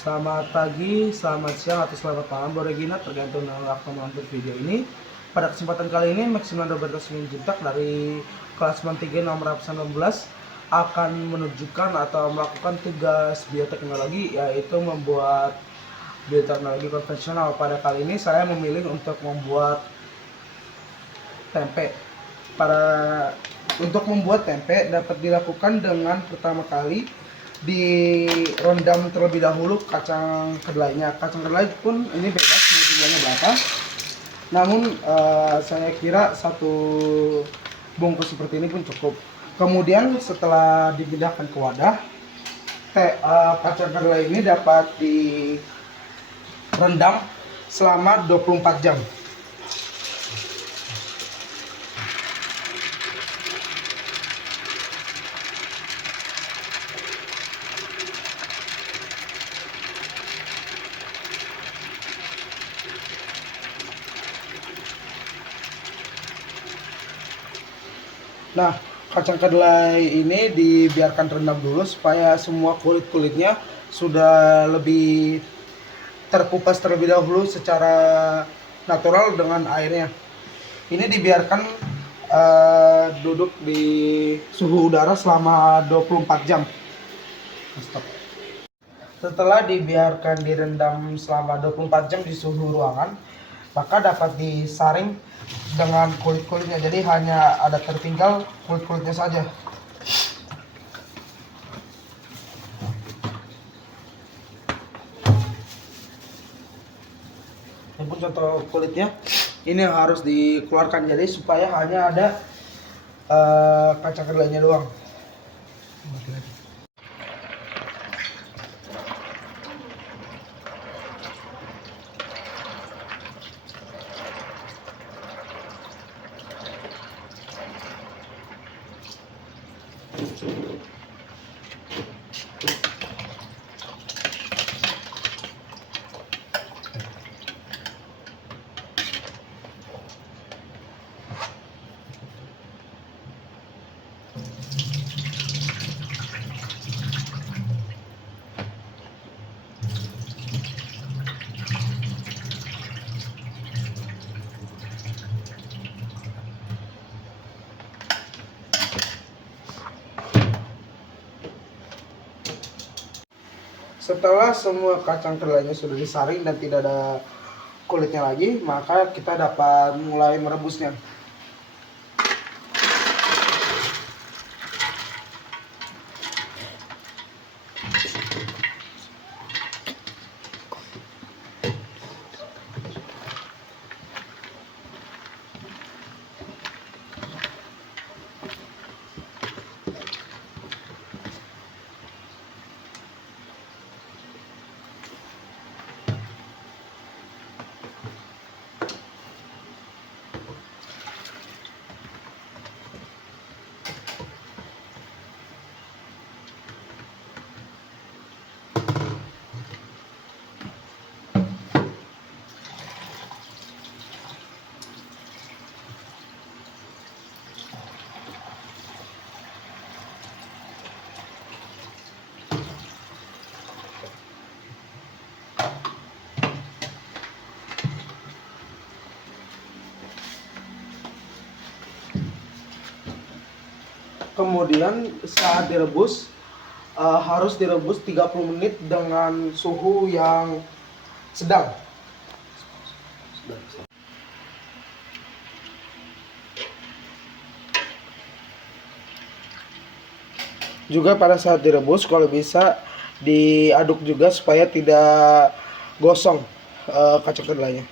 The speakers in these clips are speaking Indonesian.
Selamat pagi, selamat siang, atau selamat malam Bu Regina, tergantung waktu menonton video ini. Pada kesempatan kali ini, Maximan Roberto Simanjuntak dari kelas 93 nomor absen 16 akan menunjukkan atau melakukan tugas bioteknologi, yaitu membuat bioteknologi konvensional. Pada kali ini saya memilih untuk membuat tempe. Untuk membuat tempe dapat dilakukan dengan pertama kali direndam terlebih dahulu kacang kedelainya. Kacang kedelai pun ini bebas mau jumlahnya berapa. Namun saya kira satu bungkus seperti ini pun cukup. Kemudian setelah dipindahkan ke wadah, kacang kedelai ini dapat direndam selama 24 jam. Nah, kacang kedelai ini dibiarkan terendam dulu supaya semua kulit-kulitnya sudah lebih terkupas terlebih dahulu secara natural dengan airnya. Ini dibiarkan duduk di suhu udara selama 24 jam. Stop. Setelah dibiarkan direndam selama 24 jam di suhu ruangan, maka dapat disaring dengan kulit-kulitnya, jadi hanya ada tertinggal kulit-kulitnya saja. Ini pun contoh kulitnya, ini yang harus dikeluarkan, jadi supaya hanya ada kacang kedelainya doang. Setelah semua kacang kedelainya sudah disaring dan tidak ada kulitnya lagi, maka kita dapat mulai merebusnya. Kemudian saat direbus harus direbus 30 menit dengan suhu yang sedang. Juga pada saat direbus kalau bisa diaduk juga supaya tidak gosong kacang kedelainya.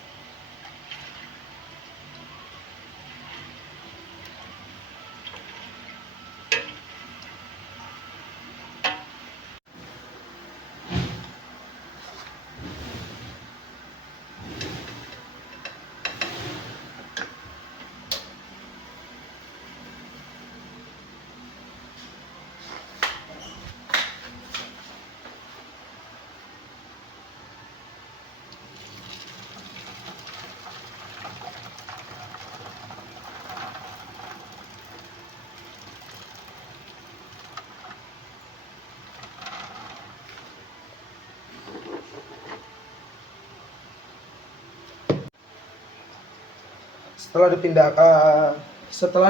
Setelah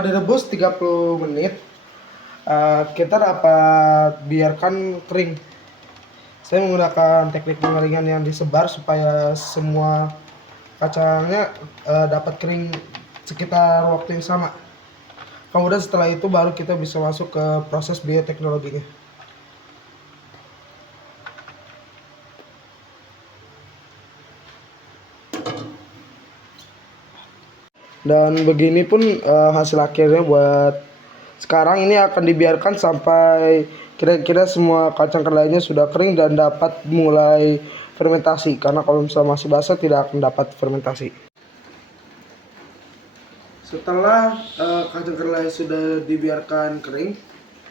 direbus 30 menit, kita dapat biarkan kering. Saya menggunakan teknik pengeringan yang disebar supaya semua kacangnya dapat kering sekitar waktu yang sama. Kemudian setelah itu baru kita bisa masuk ke proses bioteknologinya. Dan begini pun hasil akhirnya buat sekarang. Ini akan dibiarkan sampai kira-kira semua kacang kedelainya sudah kering dan dapat mulai fermentasi, karena kalau misalnya masih basah tidak akan dapat fermentasi. Setelah kacang kedelai sudah dibiarkan kering,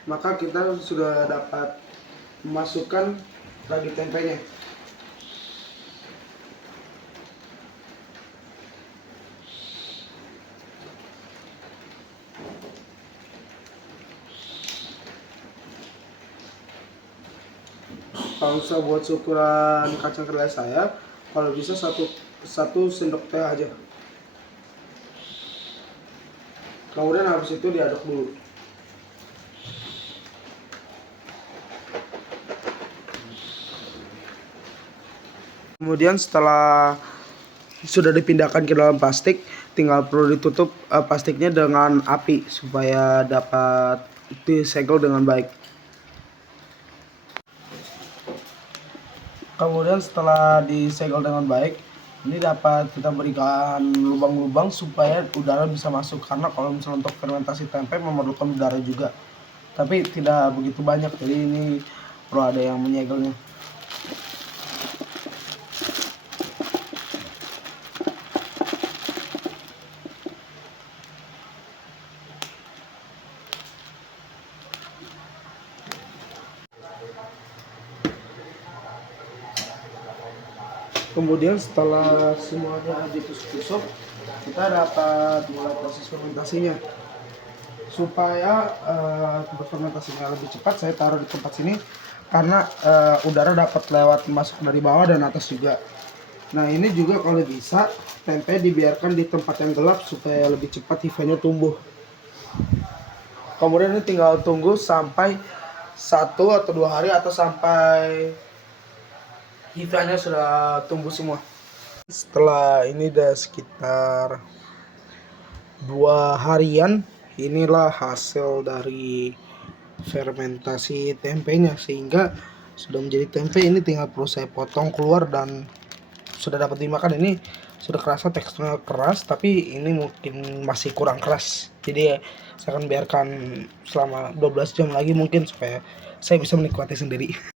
maka kita sudah dapat memasukkan ragi tempenya. Kalau bisa buat ukuran kacang kedelai saya, kalau bisa satu sendok teh aja. Kemudian habis itu diaduk dulu. Kemudian setelah sudah dipindahkan ke dalam plastik, tinggal perlu ditutup plastiknya dengan api supaya dapat disegel dengan baik. Kemudian setelah disegel dengan baik, ini dapat kita berikan lubang-lubang supaya udara bisa masuk, karena kalau misalnya untuk fermentasi tempe memerlukan udara juga, tapi tidak begitu banyak, jadi ini perlu ada yang menyegelnya. Kemudian setelah semuanya ditusuk-tusuk, kita dapat mulai proses fermentasinya. Supaya fermentasinya lebih cepat, saya taruh di tempat sini karena udara dapat lewat masuk dari bawah dan atas juga. Nah, ini juga kalau bisa tempe dibiarkan di tempat yang gelap supaya lebih cepat hifanya tumbuh. Kemudian ini tinggal tunggu sampai 1 atau 2 hari atau sampai hifanya sudah tumbuh semua. Setelah ini udah sekitar 2 harian, inilah hasil dari fermentasi tempenya, sehingga sudah menjadi tempe. Ini tinggal perlu saya potong keluar dan sudah dapat dimakan. Ini sudah kerasa teksturnya keras, tapi ini mungkin masih kurang keras, jadi saya akan biarkan selama 12 jam lagi mungkin supaya saya bisa menikmati sendiri.